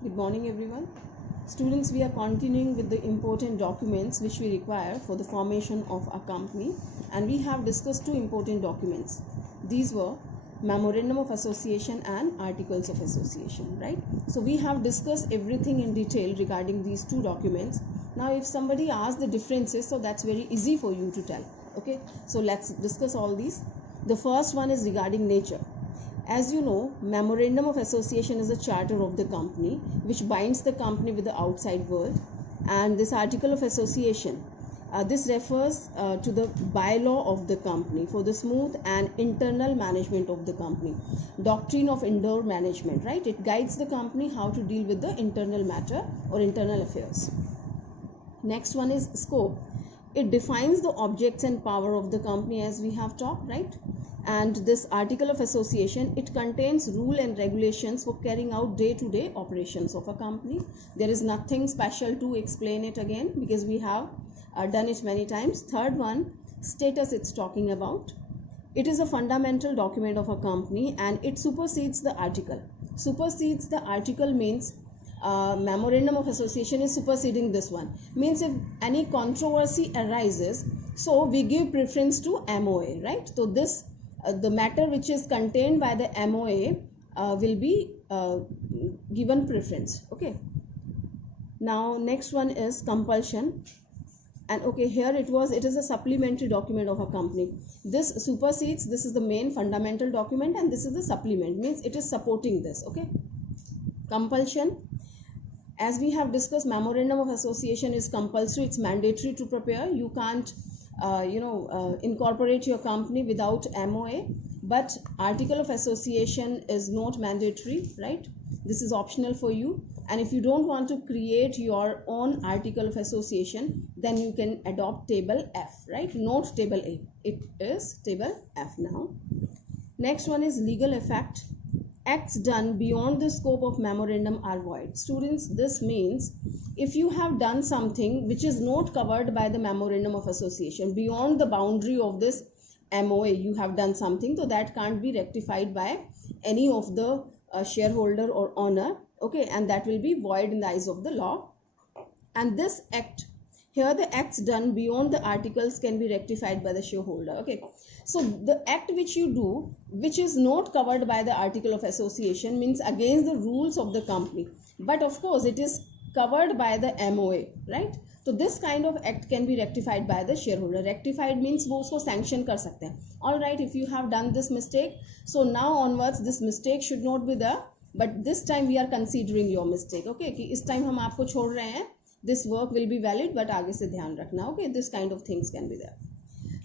Good morning, everyone. Students, we are continuing with the important documents which we require for the formation of a company, and we have discussed two important documents. These were Memorandum of Association and Articles of Association, right? So we have discussed everything in detail regarding these two documents. Now, if somebody asks the differences, so that's very easy for you to tell. Okay, so let's discuss all these. The first one is regarding nature. As you know, Memorandum of Association is a charter of the company which binds the company with the outside world, and this Article of Association, this refers to the bylaw of the company for the smooth and internal management of the company. Doctrine of indoor management, right? It guides the company how to deal with the internal matter or internal affairs. Next one is scope. It defines the objects and power of the company, as we have talked, right? And this Article of Association, it contains rule and regulations for carrying out day-to-day operations of a company. There is nothing special to explain it again because we have done it many times. Third one, status it's talking about. It is a fundamental document of a company and it supersedes the article. Supersedes the article means Memorandum of Association is superseding this one. Means if any controversy arises, so we give preference to MOA, right? So this the matter which is contained by the MOA will be given preference. Okay. Now next one is compulsion. And okay, here it is a supplementary document of a company. This supersedes, this is the main fundamental document and this is the supplement, means it is supporting this. Okay. Compulsion. As we have discussed, Memorandum of Association is compulsory, it's mandatory to prepare. You can't incorporate your company without MOA, but Article of Association is not mandatory, right? This is optional for you, and if you don't want to create your own Article of Association, then you can adopt table F, right? Not table A, it is table F. Now next one is legal effect. Acts done beyond the scope of memorandum are void. Students, this means if you have done something which is not covered by the Memorandum of Association, beyond the boundary of this MOA, you have done something, so that can't be rectified by any of the shareholder or owner, okay, and that will be void in the eyes of the law. And this act, here the acts done beyond the articles can be rectified by the shareholder. Okay, so the act which you do which is not covered by the Article of Association means against the rules of the company, but of course it is covered by the MOA, right? So this kind of act can be rectified by the shareholder. Rectified means वो उसको sanction कर सकते हैं. All right, if you have done this mistake, so now onwards this mistake should not be there, but this time we are considering your mistake. Okay, कि इस time हम आपको छोड़ रहे हैं, this work will be valid, but आगे से ध्यान रखना. Okay, this kind of things can be there.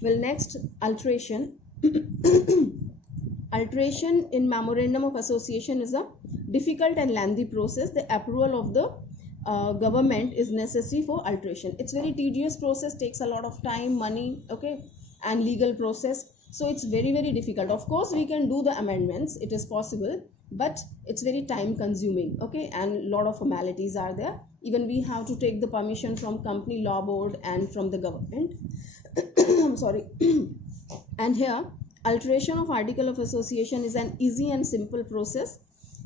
Well, next, alteration. Alteration in Memorandum of Association is a difficult and lengthy process. The approval of the government is necessary for alteration. It's very tedious process, takes a lot of time, money, okay, and legal process. So it's very, very difficult. Of course, we can do the amendments. It is possible, but it's very time consuming, okay, and a lot of formalities are there. Even we have to take the permission from company law board and from the government. I'm sorry. And here, alteration of Article of Association is an easy and simple process,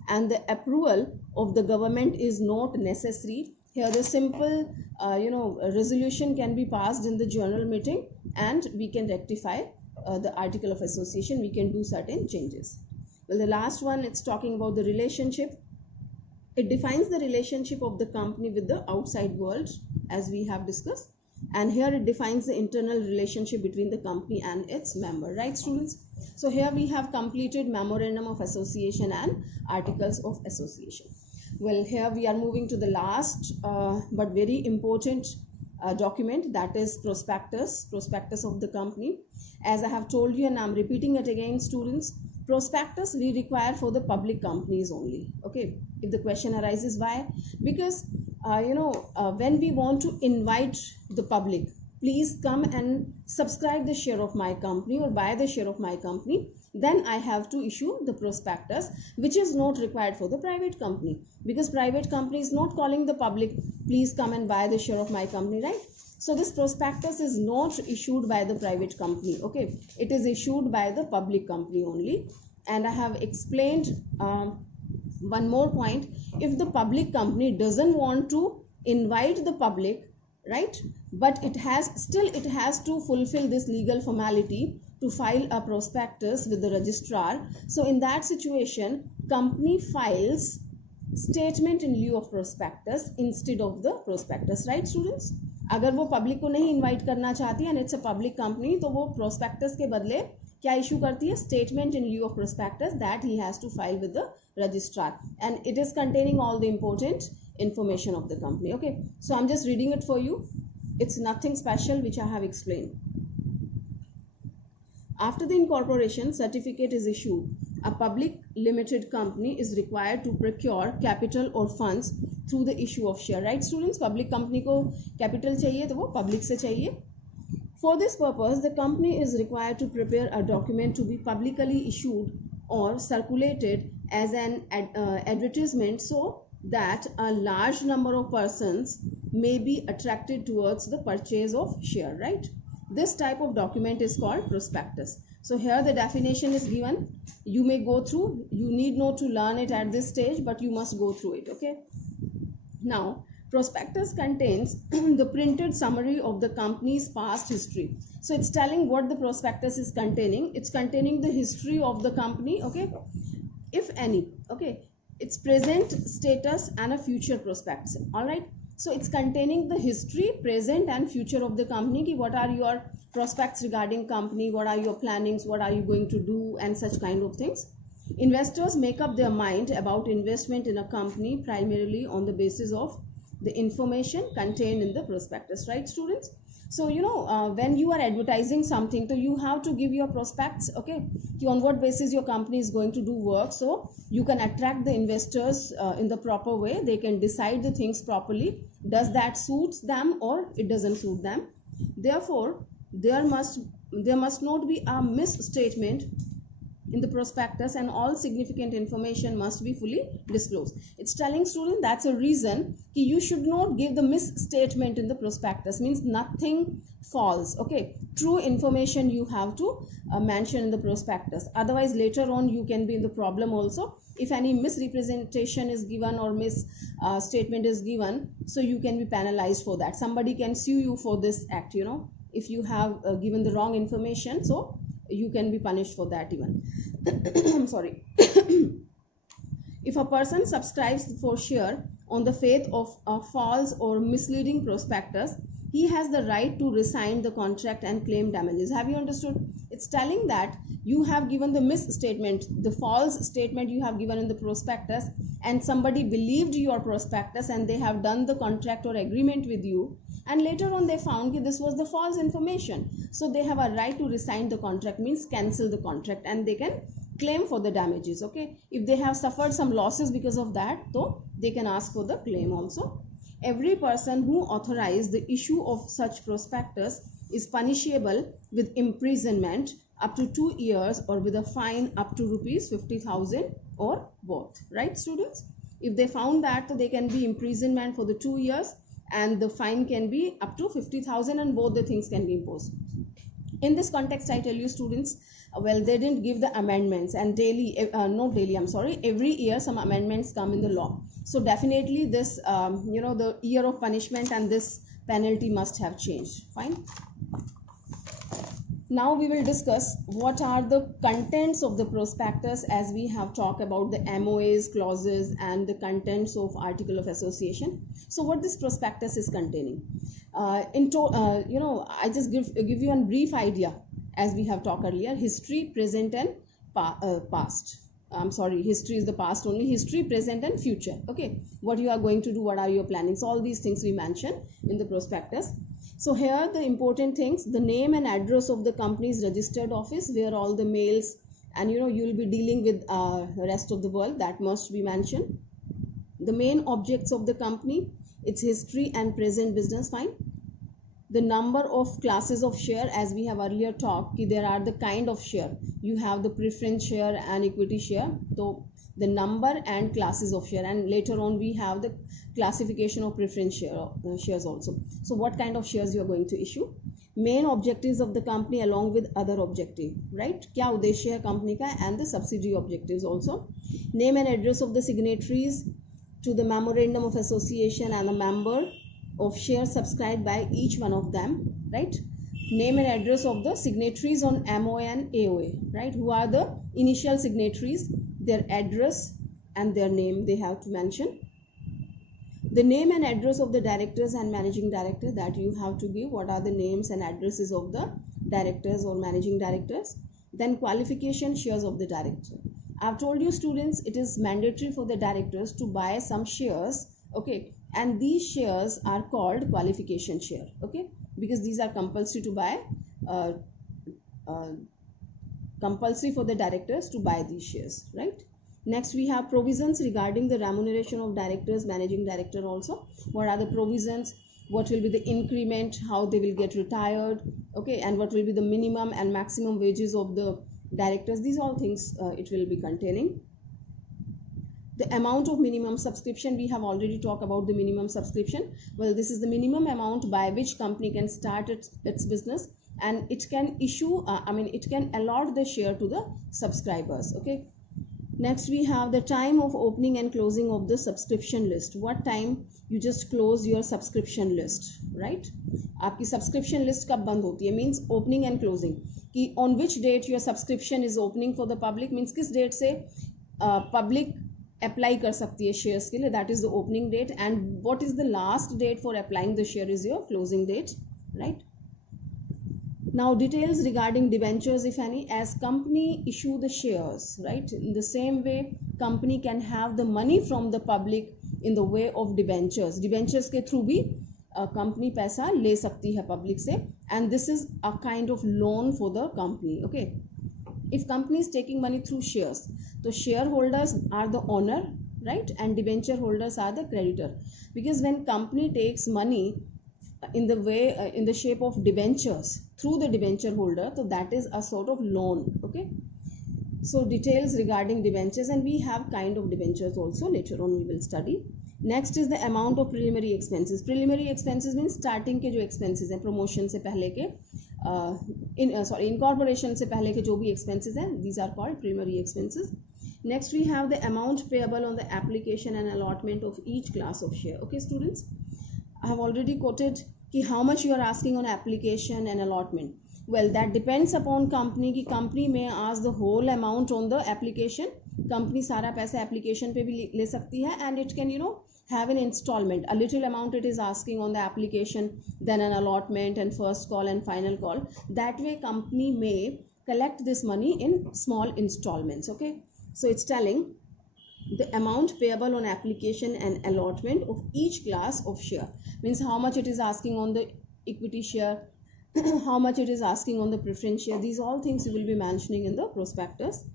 and the approval of the government is not necessary. Here the simple resolution can be passed in the general meeting and we can rectify the Article of Association. We can do certain changes. Well, the last one, it's talking about the relationship. It defines the relationship of the company with the outside world, as we have discussed, and here it defines the internal relationship between the company and its member, right students? So here we have completed Memorandum of Association and Articles of Association. Well, here we are moving to the last but very important document, that is prospectus of the company. As I have told you and I'm repeating it again, students, prospectus we require for the public companies only. Okay, if the question arises why, because when we want to invite the public, please come and subscribe the share of my company or buy the share of my company, then I have to issue the prospectus, which is not required for the private company, because private company is not calling the public, please come and buy the share of my company, right? So this prospectus is not issued by the private company, okay, it is issued by the public company only. And I have explained One more point, if the public company doesn't want to invite the public, right, but it has to fulfill this legal formality to file a prospectus with the registrar, so in that situation company files statement in lieu of prospectus instead of the prospectus, right students? अगर वो public को नहीं invite करना चाहती है and it's a public company, तो वो prospectus के बदले क्या इशू करती है? Statement in lieu of prospectus that he has to file with the registrar, and it is containing all the important information of the company. Okay, so I'm just reading it for you. It's nothing special which I have explained. After the incorporation certificate is issued, a public limited company is required to procure capital or funds through the issue of share, right students? public company को capital चाहिए तो वो public से चाहिए. For this purpose the company is required to prepare a document to be publicly issued or circulated as an advertisement so that a large number of persons may be attracted towards the purchase of share, right? This type of document is called prospectus. So here the definition is given. You may go through, you need not to learn it at this stage, but you must go through it. Okay, now prospectus contains the printed summary of the company's past history. So it's telling what the prospectus is containing. It's containing the history of the company, okay, if any, okay, its present status and a future prospects. All right, so it's containing the history, present and future of the company ki what are your prospects regarding company, what are your plannings, what are you going to do, and such kind of things. Investors make up their mind about investment in a company primarily on the basis of the information contained in the prospectus, right students? So you know when you are advertising something, so you have to give your prospects, okay, on what basis your company is going to do work, so you can attract the investors in the proper way. They can decide the things properly. Does that suits them or it doesn't suit them? Therefore there must not be a misstatement in the prospectus, and all significant information must be fully disclosed. It's telling student that's a reason कि you should not give the misstatement in the prospectus, means nothing false, okay, true information you have to mention in the prospectus. Otherwise later on you can be in the problem also if any misrepresentation is given or misstatement is given, so you can be penalized for that. Somebody can sue you for this act, you know, if you have given the wrong information, so you can be punished for that even. I'm sorry. If a person subscribes for share on the faith of a false or misleading prospectus, he has the right to rescind the contract and claim damages. Have you understood? It's telling that you have given the misstatement, the false statement you have given in the prospectus, and somebody believed your prospectus and they have done the contract or agreement with you, and later on they found that this was the false information, so they have a right to rescind the contract, means cancel the contract, and they can claim for the damages. Okay, if they have suffered some losses because of that, so they can ask for the claim also. Every person who authorized the issue of such prospectus is punishable with imprisonment up to 2 years or with a fine up to rupees 50,000 or both, right students? If they found that, they can be imprisonment for the 2 years and the fine can be up to 50,000, and both the things can be imposed. In this context I tell you students, well, they didn't give the amendments, and every year some amendments come in the law, so definitely this you know, the year of punishment and this penalty must have changed. Fine. Now we will discuss what are the contents of the prospectus, as we have talked about the MOAs, clauses, and the contents of article of association. So what this prospectus is containing, you know, I just give you a brief idea. As we have talked earlier, history, present, and past. I'm sorry, history is the past only. History, present, and future. Okay, what you are going to do, what are your plannings, all these things we mention in the prospectus. So here the important things: the name and address of the company's registered office, where all the mails and you know you will be dealing with rest of the world, that must be mentioned. The main objects of the company, its history and present business. Fine. The number of classes of share, as we have earlier talked, there are the kind of share. You have the preference share and equity share. So the number and classes of share, and later on we have the classification of preference shares also. So what kind of shares you are going to issue, main objectives of the company along with other objective, right, क्या उद्देश्य है company का, and the subsidiary objectives also, name and address of the signatories to the memorandum of association and the member of shares subscribed by each one of them, right, name and address of the signatories on MOA and AOA, right, who are the initial signatories, their address and their name they have to mention, the name and address of the directors and managing director, that you have to give what are the names and addresses of the directors or managing directors, then qualification shares of the director. I've told you students, it is mandatory for the directors to buy some shares, okay, and these shares are called qualification share, okay, because these are compulsory to buy, compulsory for the directors to buy these shares, right. Next we have provisions regarding the remuneration of directors, managing director also. What are the provisions, what will be the increment, how they will get retired, okay, and what will be the minimum and maximum wages of the directors, these all things it will be containing. The amount of minimum subscription, we have already talked about the minimum subscription. Well, this is the minimum amount by which company can start its business, and it can issue it can allot the share to the subscribers, okay. Next we have the time of opening and closing of the subscription list. What time you just close your subscription list, right? आपकी subscription list कब बंद होती है, means opening and closing, कि on which date your subscription is opening for the public, means किस date से public apply कर सकती है shares के लिए, that is the opening date, and what is the last date for applying the share is your closing date, right? Now details regarding debentures, if any, as company issue the shares, right, in the same way company can have the money from the public in the way of debentures. Debentures के through भी company पैसा ले सकती है public से, and this is a kind of loan for the company, okay. If company is taking money through shares, so shareholders are the owner, right, and debenture holders are the creditor, because when company takes money in the way in the shape of debentures through the debenture holder, so that is a sort of loan, okay. So details regarding debentures, and we have kind of debentures also, later on we will study. Next is the amount of preliminary expenses. Preliminary expenses means starting के जो expenses हैं, promotion से पहले के incorporation से पहले के जो भी expenses हैं, these are called preliminary expenses. Next we have the amount payable on the application and allotment of each class of share, okay students. I have already quoted कि how much you are asking on application and allotment. Well, that depends upon company कि company may ask the whole amount on the application. Company सारा पैसा application पे भी ले सकती है, and it can have an installment. A little amount it is asking on the application, then an allotment and first call and final call. That way company may collect this money in small installments, okay. So it's telling the amount payable on application and allotment of each class of share, means how much it is asking on the equity share, how much it is asking on the preference share. These all things you will be mentioning in the prospectus.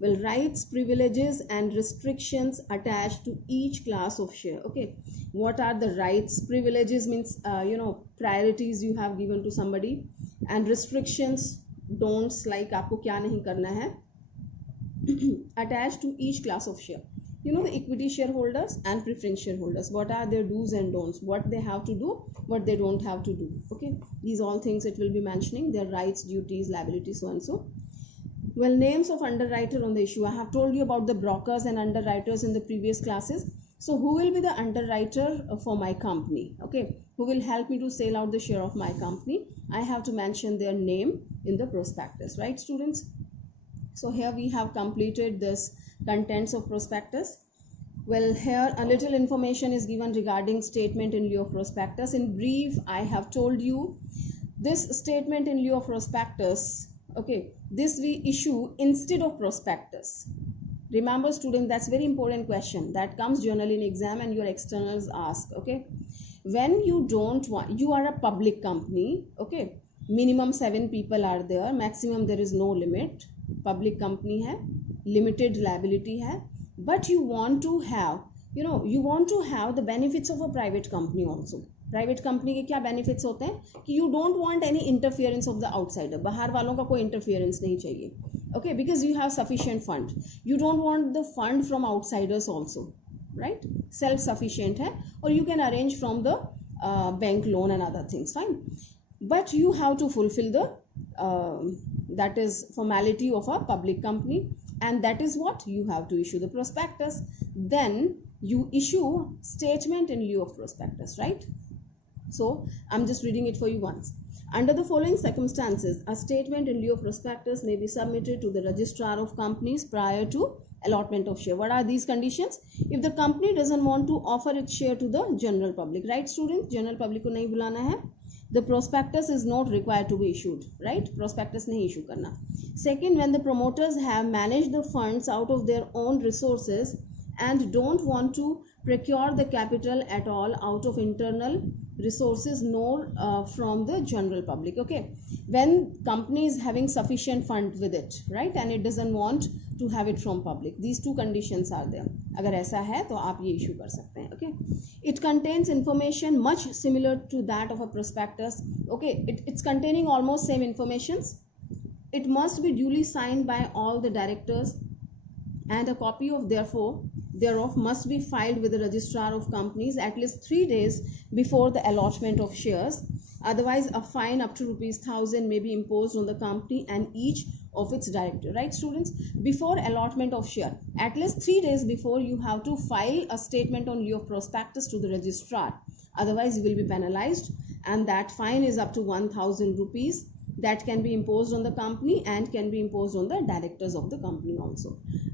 Well, rights, privileges and restrictions attached to each class of share, okay. What are the rights? Privileges means priorities you have given to somebody, and restrictions, don'ts, like आपको क्या नहीं करना है attached to each class of share. The equity shareholders and preference shareholders, what are their do's and don'ts, what they have to do, what they don't have to do, okay. These all things it will be mentioning, their rights, duties, liabilities, so and so. Well, names of underwriter on the issue. I have told you about the brokers and underwriters in the previous classes. So who will be the underwriter for my company, okay, who will help me to sell out the share of my company? I have to mention their name in the prospectus, right students? So here we have completed this contents of prospectus. Well, here a little information is given regarding statement in lieu of prospectus. In brief, I have told you this statement in lieu of prospectus, okay, this we issue instead of prospectus. Remember student, that's very important question that comes generally in exam and your externals ask, okay. When you don't want, you are a public company, okay, minimum 7 people are there, maximum there is no limit, public company है, limited liability है, but you want to have the benefits of a private company also. Private company के क्या benefits होते हैं कि you don't want any interference of the outsider, बाहर वालों का कोई interference नहीं चाहिए. okay, because you have sufficient fund. You don't want the fund from outsiders also, right? Self sufficient hai, or you can arrange from the bank loan and other things, fine. But you have to fulfill the that is formality of a public company, and that is what you have to issue the prospectus. Then you issue statement in lieu of prospectus, right? So I'm just reading it for you once. Under the following circumstances, a statement in lieu of prospectus may be submitted to the registrar of companies prior to allotment of share. What are these conditions? If the company doesn't want to offer its share to the general public, right students? General public को नहीं बुलाना है. The prospectus is not required to be issued, right? Prospectus नहीं issue करना. Second, when the promoters have managed the funds out of their own resources and don't want to procure the capital at all out of internal resources nor from the general public, okay? When company is having sufficient fund with it, right, and it doesn't want to have it from public, these two conditions are there. अगर ऐसा है तो आप ये issue कर सकते हैं, okay? It contains information much similar to that of a prospectus, okay? It's containing almost same informations. It must be duly signed by all the directors, and a copy of thereof must be filed with the registrar of companies at least 3 days before the allotment of shares. Otherwise, a fine up to ₹1,000 may be imposed on the company and each of its director, right students? Before allotment of share, at least 3 days before, you have to file a statement on lieu of prospectus to the registrar. Otherwise, you will be penalized, and that fine is up to ₹1,000. That can be imposed on the company and can be imposed on the directors of the company also,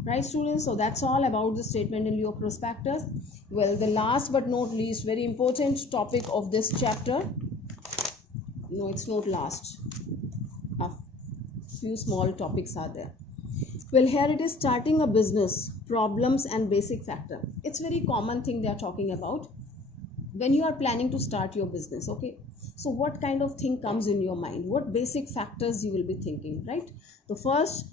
right students? So that's all about the statement in lieu of prospectus. Well, the last but not least, very important topic of this chapter, no, it's not last, a few small topics are there. Well, here it is, starting a business, problems and basic factor. It's very common thing they are talking about when you are planning to start your business, okay? So what kind of thing comes in your mind? What basic factors you will be thinking, right? The first,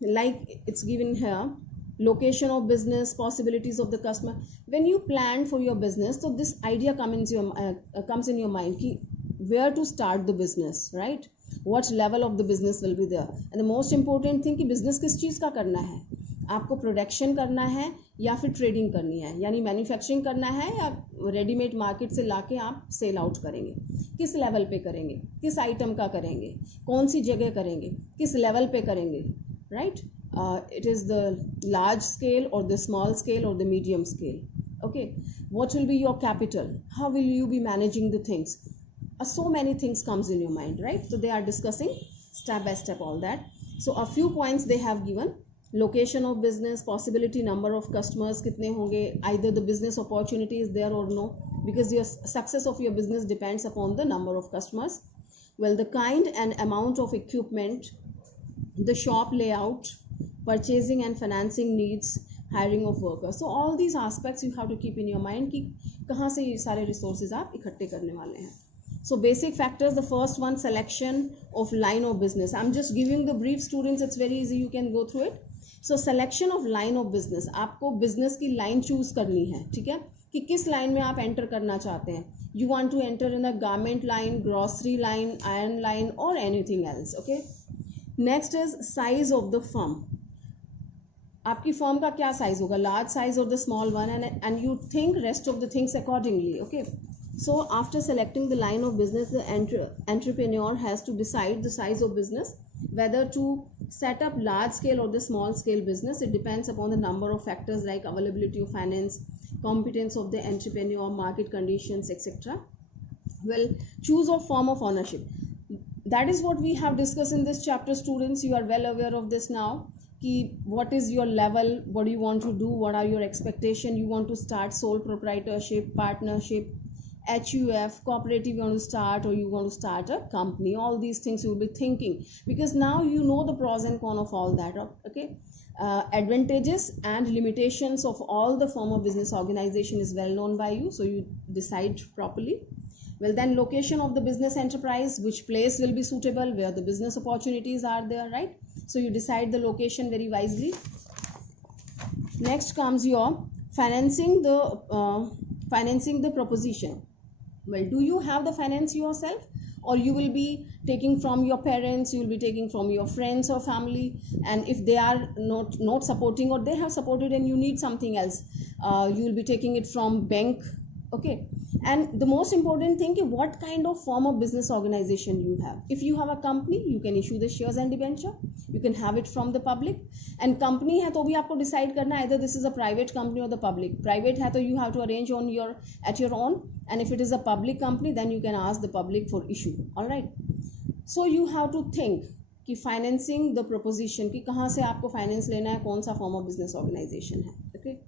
like it's given here, location of business, possibilities of the customer. When you plan for your business, so this idea comes in your mind, ki where to start the business, right? What level of the business will be there, and the most important thing कि business किस चीज़ का करना है. आपको production करना है या फिर ट्रेडिंग करनी है, यानी मैन्युफैक्चरिंग करना है या रेडीमेड मार्केट से लाके आप सेल आउट करेंगे, किस लेवल पे करेंगे, किस आइटम का करेंगे, कौन सी जगह करेंगे, किस लेवल पे करेंगे, right? It is the large scale और द स्मॉल स्केल और the medium scale, okay? What will be your capital, how will you be managing the things? So many things comes in your mind, right? So they are discussing step by step all that. So a few points they have given: location of business, possibility, number of customers कितने होंगे, either the business opportunity is there or no, because your success of your business depends upon the number of customers. Well, the kind and amount of equipment, the shop layout, purchasing and financing needs, hiring of workers. So all these aspects you have to keep in your mind कि कहाँ से ये सारे resources आप इकट्ठे करने वाले हैं. So basic factors, the first one, selection of line of business. I'm just giving the brief, students, it's very easy, you can go through it. So selection of line of business, आपको business की line choose करनी है, ठीक है, कि किस line में आप enter करना चाहते हैं. You want to enter in a garment line, grocery line, iron line or anything else, okay? Next is size of the firm. आपकी फर्म का क्या साइज होगा, लार्ज साइज और the small one, and you think rest of the things accordingly, okay? So after selecting the line of business, the entrepreneur has to decide the size of business, whether to set up large scale or the small scale business. It depends upon the number of factors like availability of finance, competence of the entrepreneur, market conditions, etc. Well, choose a form of ownership. That is what we have discussed in this chapter, students. You are well aware of this now. What is your level, what do you want to do, what are your expectations? You want to start sole proprietorship, partnership, HUF, cooperative you want to start, or you want to start a company. All these things you will be thinking, because now you know the pros and cons of all that, okay? Advantages and limitations of all the form of business organization is well known by you, so you decide properly. Well, then location of the business enterprise, which place will be suitable, where the business opportunities are there, right? So you decide the location very wisely. Next comes your financing the proposition. Well, do you have the finance yourself, or you will be taking from your parents, you will be taking from your friends or family, and if they are not supporting, or they have supported and you need something else, you will be taking it from bank. Okay. And the most important thing is what kind of form of business organization you have. If you have a company, you can issue the shares and debenture, you can have it from the public. And company है तो भी आपको decide करना either this is a private company or the public. Private है तो you have to arrange on your at your own, and if it is a public company then you can ask the public for issue. All right. So you have to think कि financing the proposition कि कहाँ से आपको finance लेना है, कौन सा form of business organization है. Okay.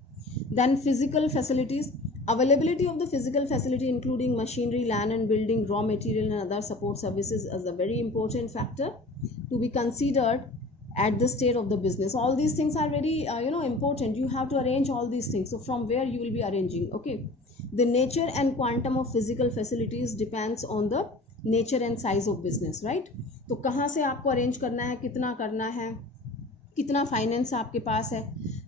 Then physical facilities. Availability of the physical facility including machinery, land and building, raw material and other support services is a very important factor to be considered at the state of the business. All these things are very important. You have to arrange all these things. So from where you will be arranging. Okay. The nature and quantum of physical facilities depends on the nature and size of business, right? तो कहाँ से आपको arrange करना है, कितना करना है, कितना फाइनेंस आपके पास है,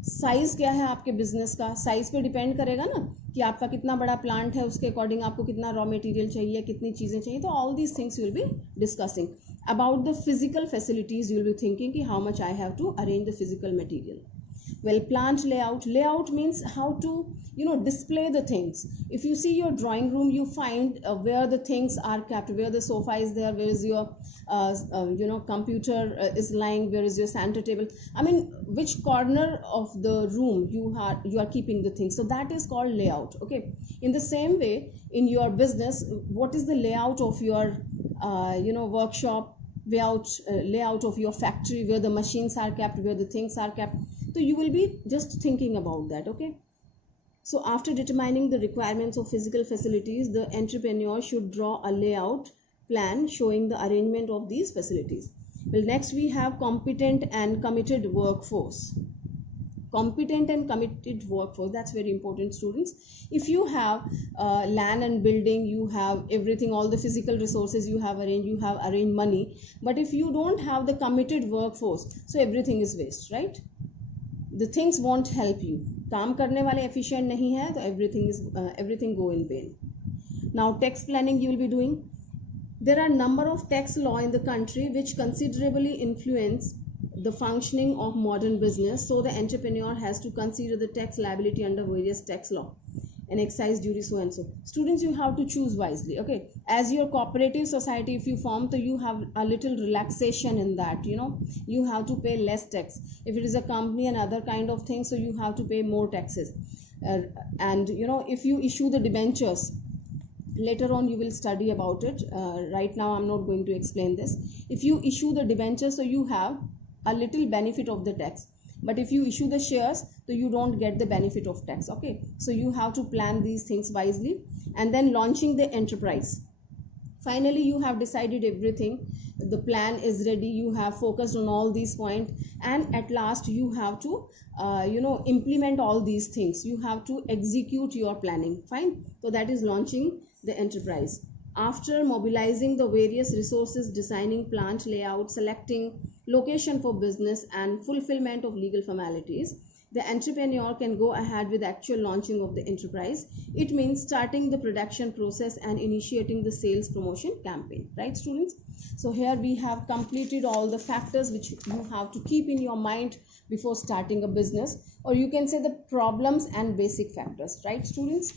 साइज क्या है आपके बिजनेस का, साइज पे डिपेंड करेगा ना कि आपका कितना बड़ा प्लांट है, उसके अकॉर्डिंग आपको कितना रॉ मटेरियल चाहिए, कितनी चीज़ें चाहिए. तो all these things you will be discussing. About the physical facilities you will be thinking कि how much I have to arrange the physical material. Well, plant layout means how to display the things. If you see your drawing room, you find where the things are kept, where the sofa is there, where is your computer is lying, where is your center table. I mean, which corner of the room you are keeping the things. So that is called layout. Okay. In the same way, in your business, what is the layout of your workshop, layout of your factory, where the machines are kept, where the things are kept. So you will be just thinking about that. Okay. So after determining the requirements of physical facilities, the entrepreneur should draw a layout plan showing the arrangement of these facilities. Well, next we have competent and committed workforce. Competent and committed workforce, that's very important, students. If you have land and building, you have everything, all the physical resources you have arranged money, but if you don't have the committed workforce, so everything is waste, right? The things won't help you. काम करने वाले efficient नहीं है तो everything go in vain. Now tax planning you will be doing. There are number of tax law in the country which considerably influence the functioning of modern business. So the entrepreneur has to consider the tax liability under various tax law and excise duty, so and so. Students, you have to choose wisely. Okay. As your cooperative society, if you form, so you have a little relaxation in that. You have to pay less tax. If it is a company and other kind of thing, so you have to pay more taxes. And if you issue the debentures, later on you will study about it. Right now I'm not going to explain this. If you issue the debentures, so you have a little benefit of the tax. But if you issue the shares, so you don't get the benefit of tax. Okay. So you have to plan these things wisely. And then launching the enterprise. Finally, you have decided everything. The plan is ready. You have focused on all these points. And at last, you have to, implement all these things. You have to execute your planning. Fine. So that is launching the enterprise. After mobilizing the various resources, designing plant layout, selecting location for business and fulfillment of legal formalities, the entrepreneur can go ahead with actual launching of the enterprise. It means starting the production process and initiating the sales promotion campaign. Right, students? So here we have completed all the factors which you have to keep in your mind before starting a business, or you can say the problems and basic factors. Right, students?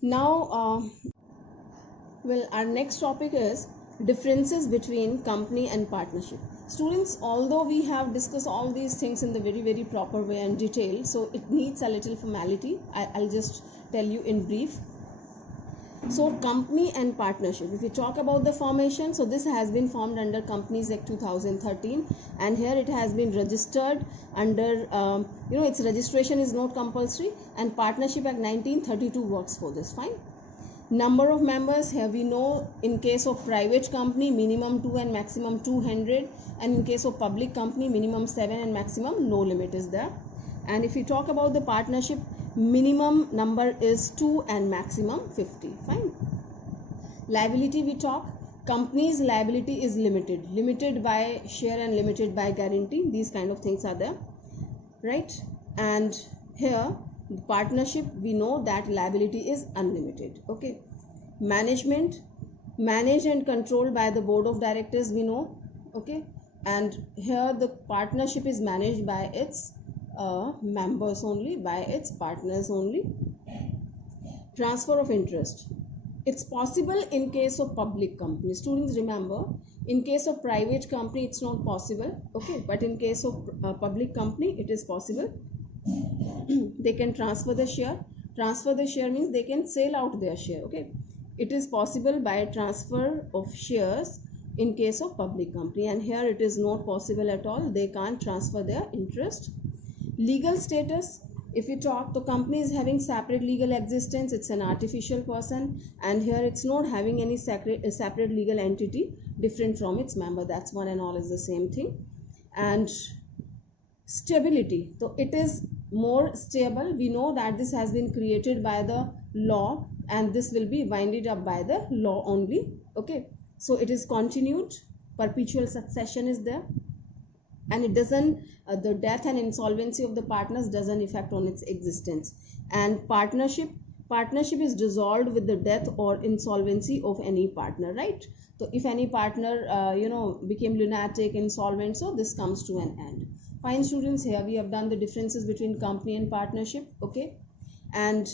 Now, well, our next topic is differences between company and partnership. Students, although we have discussed all these things in the very, very proper way and detail, so it needs a little formality. I'll just tell you in brief. So company and partnership, if we talk about the formation, so this has been formed under Companies Act 2013, and here it has been registered under, its registration is not compulsory, and Partnership Act 1932 works for this. Fine. Number of members, here we know in case of private company minimum 2 and maximum 200, and in case of public company minimum 7 and maximum no limit is there. And if we talk about the partnership, minimum number is 2 and maximum 50. Fine. Liability we talk, company's liability is limited by share and limited by guarantee. These kind of things are there, right? And here partnership, we know that liability is unlimited. Okay. Management, managed and controlled by the board of directors, we know. Okay, and here the partnership is managed by its members only, by its partners only. Transfer of interest, it's possible in case of public company. Students, remember, in case of private company it's not possible, okay, but in case of public company it is possible. They can transfer the share. Transfer the share means they can sell out their share, okay. It is possible by transfer of shares in case of public company, and here it is not possible at all. They can't transfer their interest. Legal status, if you talk, the company is having separate legal existence, it's an artificial person, and here it's not having any separate legal entity different from its member. That's one and all is the same thing. And stability, so it is more stable. We know that this has been created by the law and this will be winded up by the law only, okay. So it is continued, perpetual succession is there, and it doesn't the death and insolvency of the partners doesn't affect on its existence. And partnership is dissolved with the death or insolvency of any partner, right? So if any partner became lunatic, insolvent, so this comes to an end. Fine, students, here we have done the differences between company and partnership, okay. And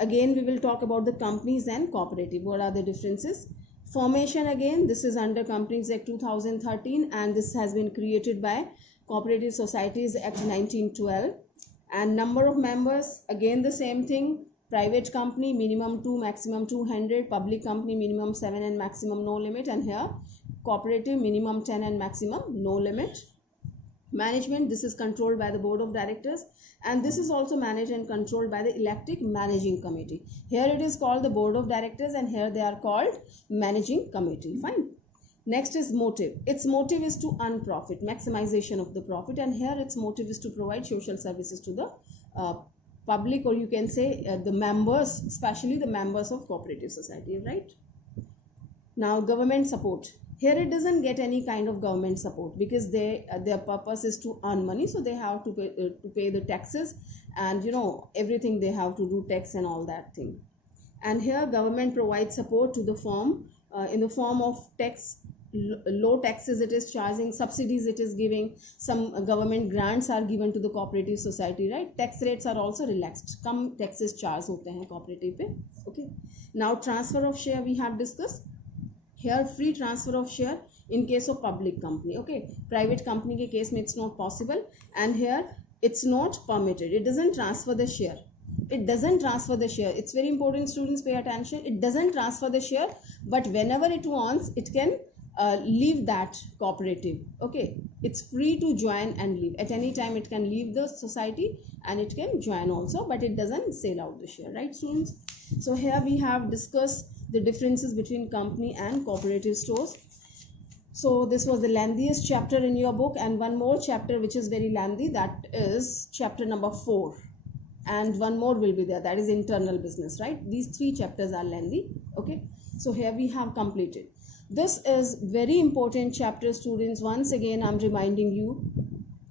again we will talk about the companies and cooperative. What are the differences? Formation, again this is under Companies Act 2013, and this has been created by Cooperative Societies Act 1912. And number of members, again the same thing. Private company minimum 2, maximum 200. Public company minimum 7 and maximum no limit. And here cooperative minimum 10 and maximum no limit. Management, this is controlled by the board of directors, and this is also managed and controlled by the elected managing committee. Here it is called the board of directors, and here they are called managing committee. Fine. Next is motive. Its motive is to earn profit, maximization of the profit, and here its motive is to provide social services to the public, or you can say the members, especially the members of cooperative society, right? Now government support. Here it doesn't get any kind of government support because their purpose is to earn money, so they have to pay the taxes, and everything they have to do tax and all that thing. And here government provides support to the firm in the form of tax, low taxes it is charging, subsidies it is giving, some government grants are given to the cooperative society, right? Tax rates are also relaxed, kam taxes charge hote hain cooperative pe, okay. Now transfer of share we have discussed. Here free transfer of share in case of public company, okay. Private company ke case mein it's not possible, and here it's not permitted. It doesn't transfer the share. It doesn't transfer the share. It's very important, students, pay attention. It doesn't transfer the share, but whenever it wants, it can leave that cooperative, okay. It's free to join and leave at any time. It can leave the society and it can join also, but it doesn't sell out the share, right, students? So here we have discussed the differences between company and cooperative stores. So this was the lengthiest chapter in your book, and one more chapter which is very lengthy, that is chapter number 4, and one more will be there, that is internal business, right? These 3 chapters are lengthy, okay. So here we have completed. This is very important chapter, students. Once again I'm reminding you,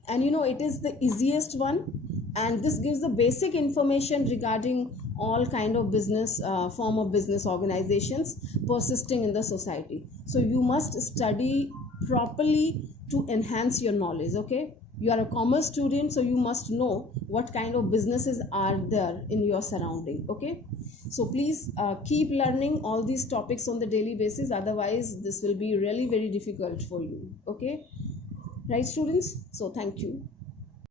and it is the easiest one, and this gives the basic information regarding all kind of business form of business organizations persisting in the society. So you must study properly to enhance your knowledge, okay. You are a commerce student, so you must know what kind of businesses are there in your surrounding, okay. So please keep learning all these topics on the daily basis, otherwise this will be really very difficult for you, okay, right, students? So thank you.